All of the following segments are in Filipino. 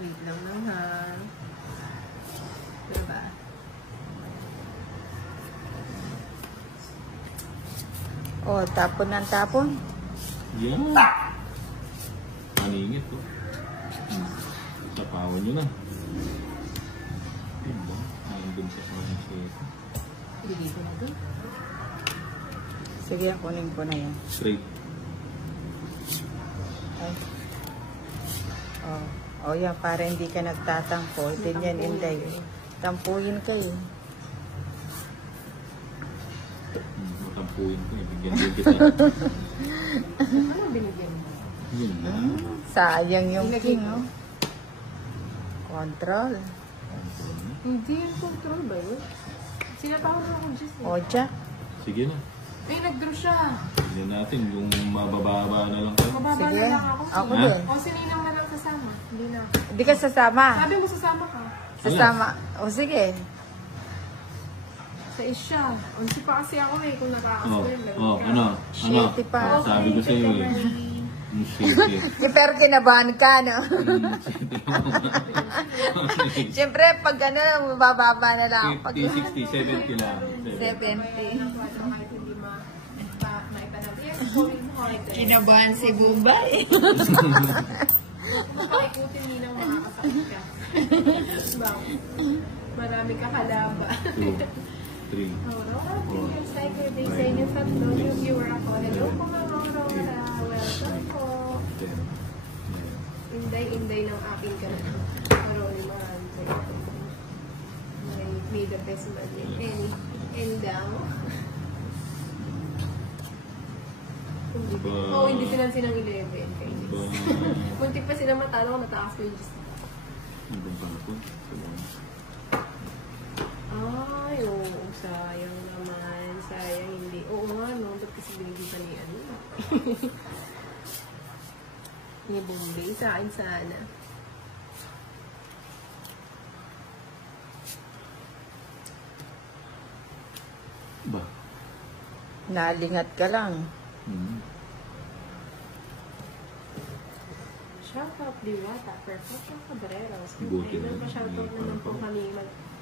Wait lang lang ha. Diba? Oh, tapon ng tapon. Yan. Maningit po. Sapawan nyo na. Diba? Nandun sa Francis. Ibigay ko na doon. Sige, kunin ko na yan. Straight. Ay. Oh. Oh, yan, para hindi ka nagtatampo. Ganyan, Inday. Tampuhin ka eh. Matampuin ko. Bigyan din kita. Ano binigyan mo? Yun na. Sayang yung king, oh. Control. Hindi yung control ba yun? Sinatawag na ako just eh. O, Jack. Sige na. Ay, nag-draw siya. Tignan natin yung mabababa na lang tayo. Mababa Sige. na lang ako. Ako Ha? din. O, sininang na lang kasama. Hindi na. Hindi ka sasama. Sabi mo sasama ka. Sasama. O, sige. Sa isya. Unsi pa kasi ako eh. Kung nakakaswim. Ano? Shitty pa. Sabi ko sa iyo eh. Ang shitty. Pero kinabahan ka, no? Siyempre, pag ano, mabababa na lang. Pag 50, 60, 70 lang. 70. Kahit hindi maitanap. Yes, sorry mo kahit eh. Kinabahan si Bumbay. Kung makaikutin ninang makakasakit ka. Marami ka kalaba. 2, 3. Yung cycle day sa inyo tatlo, yung viewer ako. Hello po mga Aurora. Welcome po. Inday ng aking kanal. Maroni Maranza. May the best man in Endang. Hindi sila ng 11. Muntik pa sila matalo kung nataas ko yung Diyos. Ibang pala po. Ay, oo. Sayang naman. Sayang hindi. Oo nga, no? Ba't kasi binigyan ni ano? Ni Bombay. Sa akin sana. Ba? Nalingat ka lang. Shoutout Diwata. Perfect ang Cabreros. Buti na. Shoutout naman po kami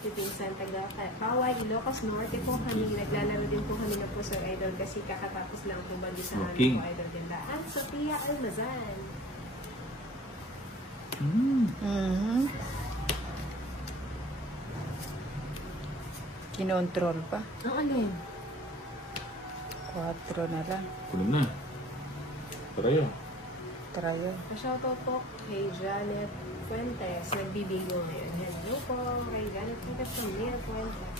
Pinsan taga Paway, Ilocos Norte po kami. Naglalaro din po kami ng Puso Idol kasi kakatapos lang po bandi sa Okay. po Idol din daan. Sophia Almazan. Kinontrol pa. Ang ano yun? 4 na lang. Kulam na. Tara yun. Try yun. Shoutout po kay Janet Fuentes. Nagbibigo ngayon. Hello po kay Janet Fuentes from Mia Fuentes.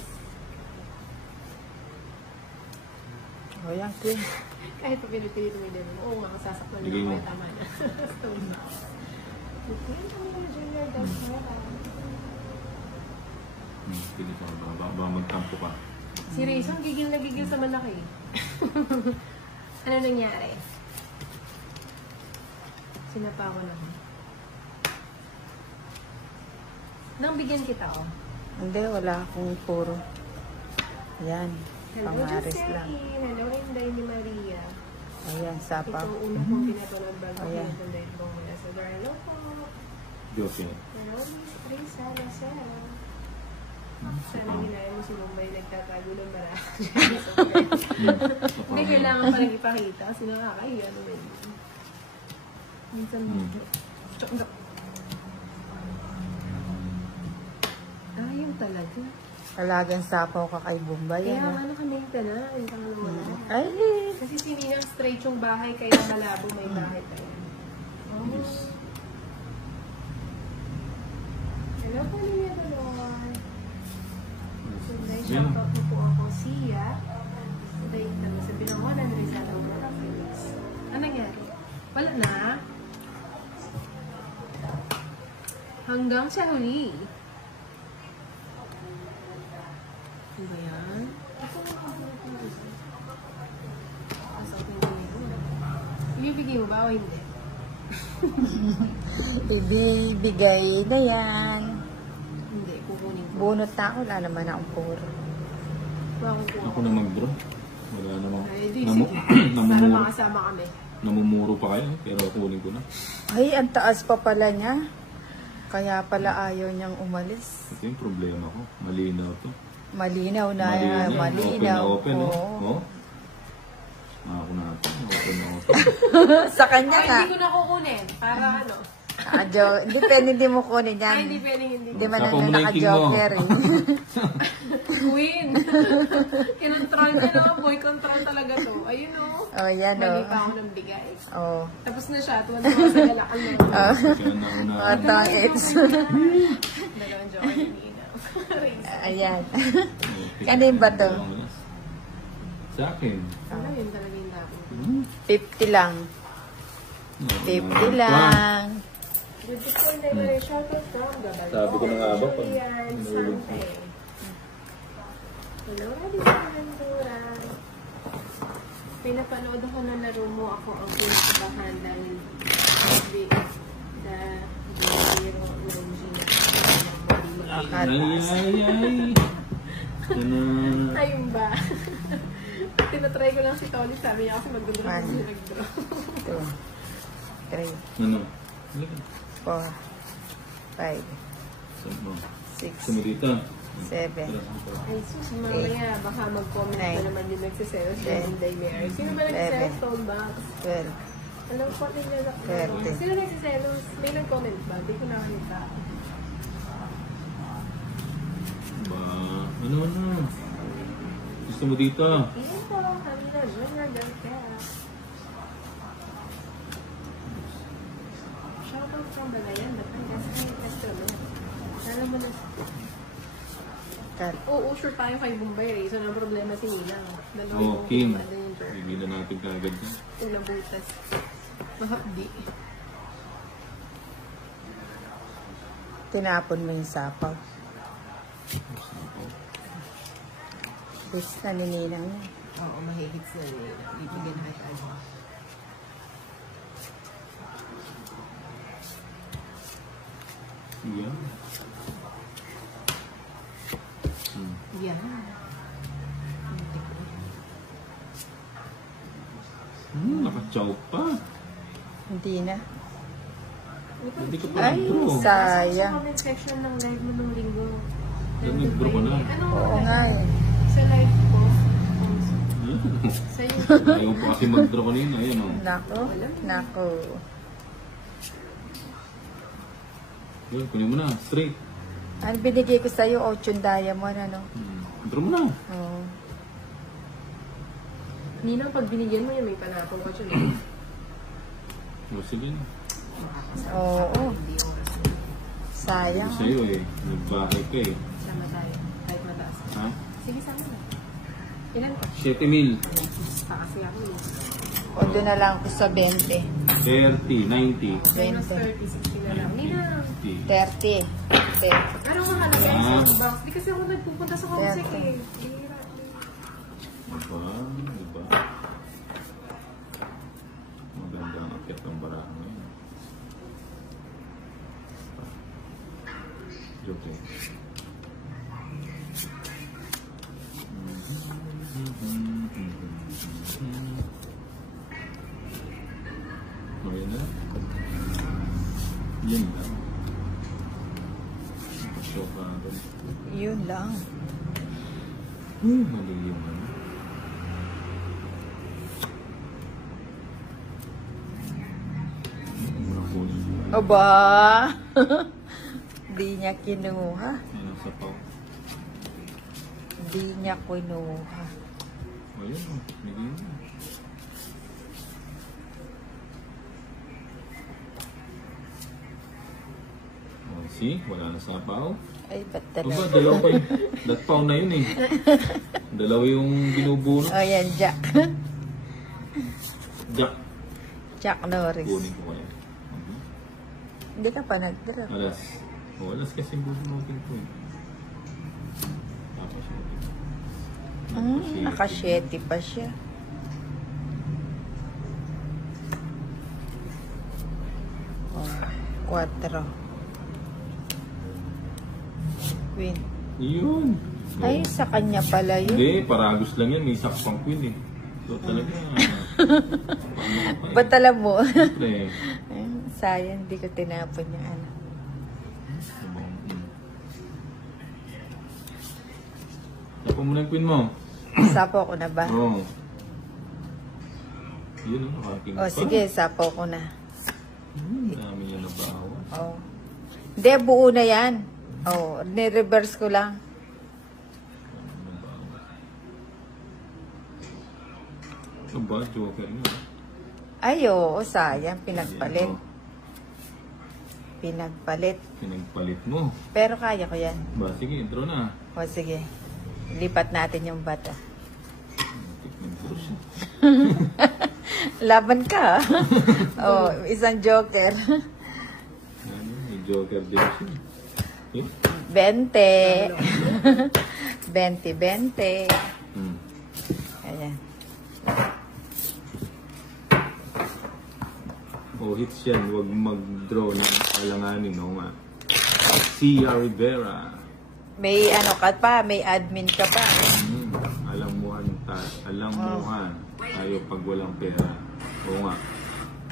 O yan, Queen. Kahit pa pinupilit mo din. Oo nga, kasasaktan Bigay na mo. ako. Tama na. Stone na. Queen, kami na Junior Dasmera. Sige ka. Baka magtampo ka. Si Rayson, gigil na gigil sa malaki. Ano nangyari? Sinapa ko naman. Nang bigyan kita, oh. Hindi, wala akong puro. Yan. Hello, Pangaris Jocelyn. lang. Hello, Inday ni Maria. Ayan, Ito sapa. ang unang kong pinapanood bago Ayan. ko Inday kong mula sa bar. Hello po. Jocelyn. Hello, Miss Risa Rosella. Sana ginaya mo si Bombay nagtatago ng marami. Hindi kailangan pa rin ipakita kasi nakakahiya naman. Minsan medyo. Ayun talaga. Talagang sapaw ka kay Bumbay. Kaya Yan, ano kami ka na, yung tangan Ay, kasi sininang straight yung bahay, kaya malabo may bahay pa yan. Oh. Hello po, Linya Dolor. So, dahil shoutout mo po ako, Sia. So, dahil sa pinangonan, Rizal Aurora Felix. Ano nangyari? Wala na. Hanggang sa huli. Ano ba yan? Ibibigay mo ba o hindi? ibibigay na yan. Hindi, kukunin ko. Bunot na ako, wala naman akong puro. Bakit ko Ako na mag-draw. Wala namang Ay, di, sige. Sana namumuro. makasama kami. Namumuro pa kayo, pero kunin ko na. Ay, ang taas pa pala niya. Kaya pala ayaw niyang umalis. Ito yung problema ko. Malinaw to. Malinaw na. Malinaw. Malinaw. Open na open, Oo. oh. Ako na ito. Open na open. Sa kanya Ay, ka. hindi ko na kukunin. Para ano? Hindi pwede hindi mo kunin yan. Ay, hindi pwedeng hindi. Hindi man Sa na pamulaiking naka-joker eh. Queen. Kinontrol ka na. Boy, control talaga to. Ayun o. Oh, yan Mali oh. pa ako ng bigay. Oh. Tapos na siya. Tuwan ako sa galakan na. Kaya nauna. Atang it's. Dalawang joker ni Nina. Ayan. Kanin ba to? Sa akin. Ano yun talaga yung dapat? 50 lang. 50 lang. Beautiful day, shoutout from Gabal. Sabi ko na nga ba, pag Julian nahulog ko. Sante. Hello, Radisha Ventura. Pinapanood ako ng laro mo. Ako ang pinakabahan dahil the zero Urongina. Ay, ay, ay. Ayun ba? Tinatry ko lang si Tolly. Sabi niya kasi mag-draw. One. Nag-draw. 2, 3, Ano? 4, 5, Saan mo? 6, Sumilita. 7, Ay, sus, mamaya. Baka mag-comment na Nine. naman yung nagsiselos sa Ten. Inday Mary. Sino ba nagsiselos? Tollbox? 12, Alam ko nila na. Thirty. Sino nagsiselos? May nag-comment ba? Di ko nakakita. Ba, ano na? Gusto mo dito? Iyan po, kami na. Junior Del Kera. Shoutout from Balayan. Batangas. Ay, Castro. Alam mo na. cut. Oo, sure tayo kay Bombay. So, ang problema si Nina. Oh, King. Danger. Bigilan natin kagad yan. Ulang butas. Mahapdi. Tinapon mo yung sapaw. Bis na nininang niya. Oo, mahigit sa Nina. Bibigyan na kahit ano. Yan. Yan. Nakachow pa. Hindi na. Hindi ko pa Ay, nag-draw. sayang. Sa comment section ng live mo nung linggo. Nag-draw ka na. Ano Oo nga eh. Sa live ko. Sa YouTube. Ayaw po kasi mag-draw kanina. Ayan o. Nako. Nako. Yun, kunin mo na. Straight. Ano binigay ko sa'yo? 8 diamond, ano? Draw mo na. Oo. Ninang, pag binigyan mo yan, may panatong ka dyan. O, sige na. Oo. Sabi Sayang. sa'yo eh. Nagbahay ka eh. Sama tayo. Kahit mataas. Ha? Sige, sama na. Ilan ka? 7,000. Pa kasi ako eh. O doon na lang ako sa 20. 30, 90. Minus 30, 60 na lang. Ninang! 30. 30. Ano nga halagay sa box? Di kasi ako nagpupunta sa Homesick eh. Bihira. Diba? Diba? Maganda ang akit ng barahan ngayon. Joke eh. Okay na? Yun lang. Show ka doon. Yun lang. Mali yung ano. Aba! Di niya kinuha. Ano sa pao? Di niya kinuha. Ayun, bigyan mo. Oh, see? Wala na sa pao. Ay, ba't Aba, talaga? dalawa pa yun. That pao na yun eh. Dalawa yung binubunot. O yan, Jack. Jack. Jack Norris. Kunin ko kaya. Hindi ka pa nag-draw. Alas. Oh, alas kasi bubunutin ko eh. Tapos yun. Naka-7 pa siya. Oh, 4. Queen. Yun. Ay, sa kanya pala yun. Hindi, paragos lang yan. May saksang queen eh. So talaga. Ba't alam mo? Siyempre. Ayun, sayang, hindi ko tinapon yung ano. Tapo mo na yung queen mo. Sapo ko na ba? Oo. Yun o, nakaking O, sige, sapo ko na. Dami niya na bawa. Oh. Hindi, buo na yan. Oh, ni-reverse ko lang. Ito ba, joker niya? Ay, oo, sayang. Pinagpalit. Ayan, Pinagpalit. pinagpalit mo. Pero kaya ko yan. Ba, sige, intro na. O, sige. Lipat natin yung bato. Tikman ko siya. Laban ka. Oh, isang joker. Ano, may joker din siya. Eh? 20. 20. Hmm. Ayan. O, hits yan. Huwag mag-draw ng alanganin, no nga. Sia Rivera. May ano ka pa, may admin ka pa. Alam mo tayo pag walang pera. Oo nga.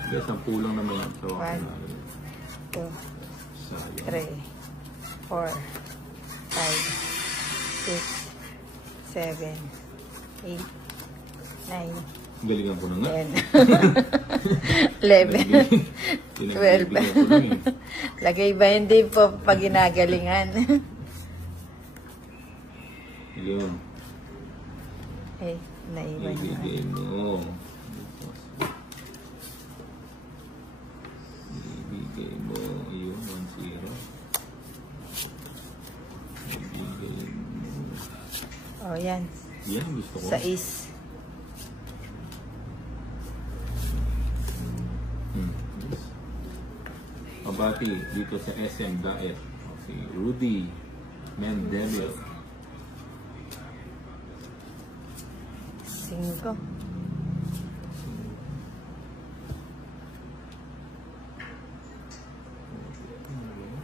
Kaya 10 lang naman yan. So, 1, 2, sayang. 3, 4, 5, 6, 7, 8, 9, Galingan ko na nga. 10, 11, 12. Pinagbibigyan ko lang eh. Lagay ba hindi po pag ginagalingan? Yun. Eh, naiwan yun. Ibigay mo. Ibigay mo. Ayun, 1-0. Ibigay mo. Oh, yan. Yan, gusto ko. 6. Yes. Pabati dito sa SM Daet. Si Rudy Mendeville. 5.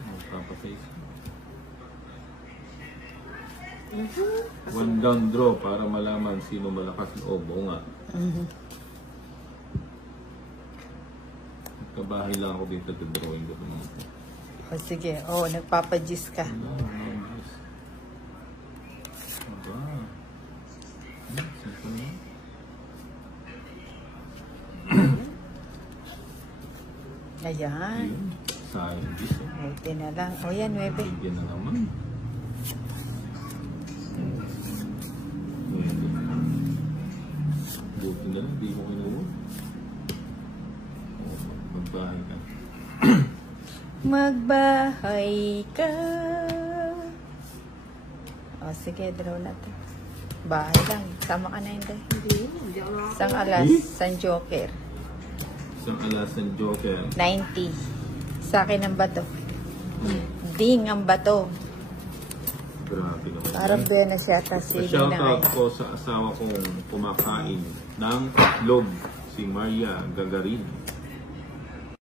Magpapatay siya. One down draw para malaman sino malakas loob. Oo nga. Kabahay lang ako dito sa drawing ko. O sige, oh, nagpapajis ka. Aba. Simple na. Ayan. Ayun. Sayang dito. Buti na lang. O yan, 9. Bigyan na naman. Buti na lang, di mo kinuha. Magbahay ka. Magbahay ka. O sige, draw na to. Bahay lang. Sama ka na hindi. Hindi ako nakakita. Isang alas, isang joker. Isang alasan joker. 90. Sa akin ang bato. Ding ang bato. Grabe naman. Parang benas yata sili na Shoutout ngayon. ko sa asawa kong kumakain ng itlog, si Maria Gagarin.